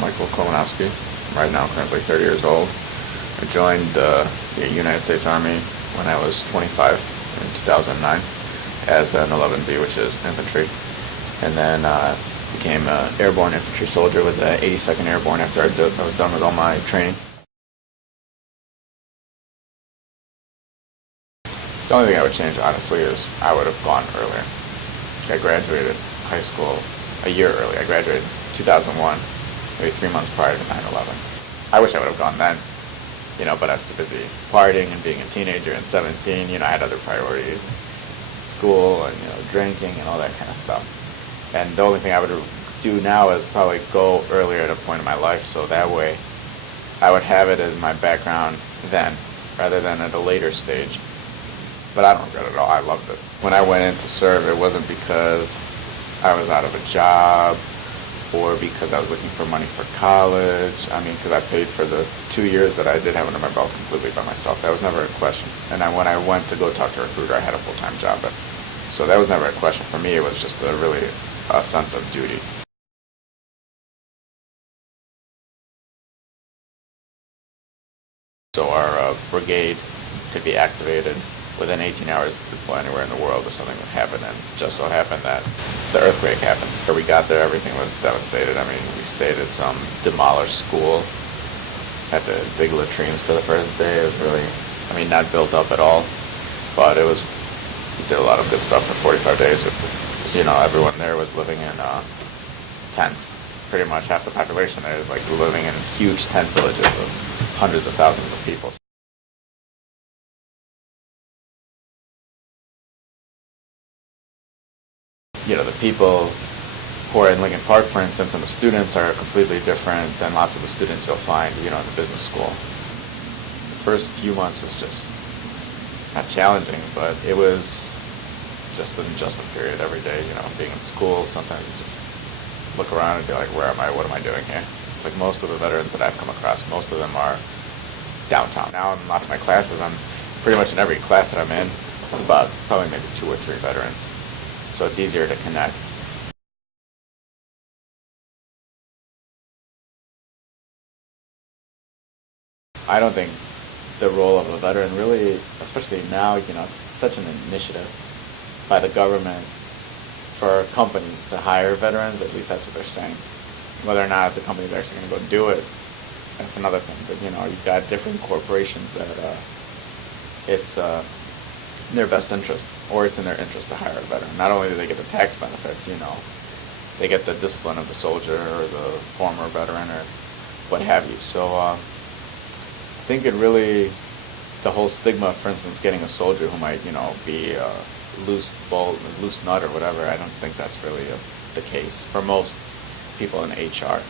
Michael Kalmanovsky. Right now, I'm currently 30 years old. I joined the United States Army when I was 25 in 2009 as an 11B, which is infantry, and then became an airborne infantry soldier with the 82nd Airborne after I was done with all my training. The only thing I would change, honestly, is I would have gone earlier. I graduated high school a year early. I graduated 2001, maybe 3 months prior to 9/11. I wish I would have gone then, but I was too busy partying and being a teenager and 17. I had other priorities, school and, drinking and all that kind of stuff. And the only thing I would do now is probably go earlier at a point in my life, so that way I would have it as my background then, rather than at a later stage. But I don't regret it at all. I loved it. When I went in to serve, it wasn't because I was out of a job or because I was looking for money for college. Because I paid for the 2 years that I did have under my belt completely by myself. That was never a question. And when I went to go talk to a recruiter, I had a full-time job. So that was never a question for me. It was just really a sense of duty. So our brigade could be activated within 18 hours to deploy anywhere in the world if something would happen, and just so happened that the earthquake happened. When we got there, everything was devastated. We stayed at some demolished school, had to dig latrines for the first day. It was really, not built up at all, but we did a lot of good stuff for 45 days. Everyone there was living in tents. Pretty much half the population there is living in huge tent villages of hundreds of thousands of people. The people who are in Lincoln Park, for instance, and the students are completely different than lots of the students you'll find, in the business school. The first few months was just not challenging, but it was just an adjustment period every day. Being in school, sometimes you just look around and be like, where am I? What am I doing here? It's like most of the veterans that I've come across, most of them are downtown. Now in lots of my classes, I'm pretty much in every class that I'm in, about probably maybe 2 or 3 veterans. So it's easier to connect. I don't think the role of a veteran really, especially now, it's such an initiative by the government for companies to hire veterans. At least that's what they're saying. Whether or not the company's actually going to go do it, that's another thing. But you've got different corporations that it's in their best interest, or it's in their interest to hire a veteran. Not only do they get the tax benefits, they get the discipline of the soldier or the former veteran or what have you. So I think the whole stigma, for instance, getting a soldier who might, be a loose nut or whatever, I don't think that's really the case for most people in HR.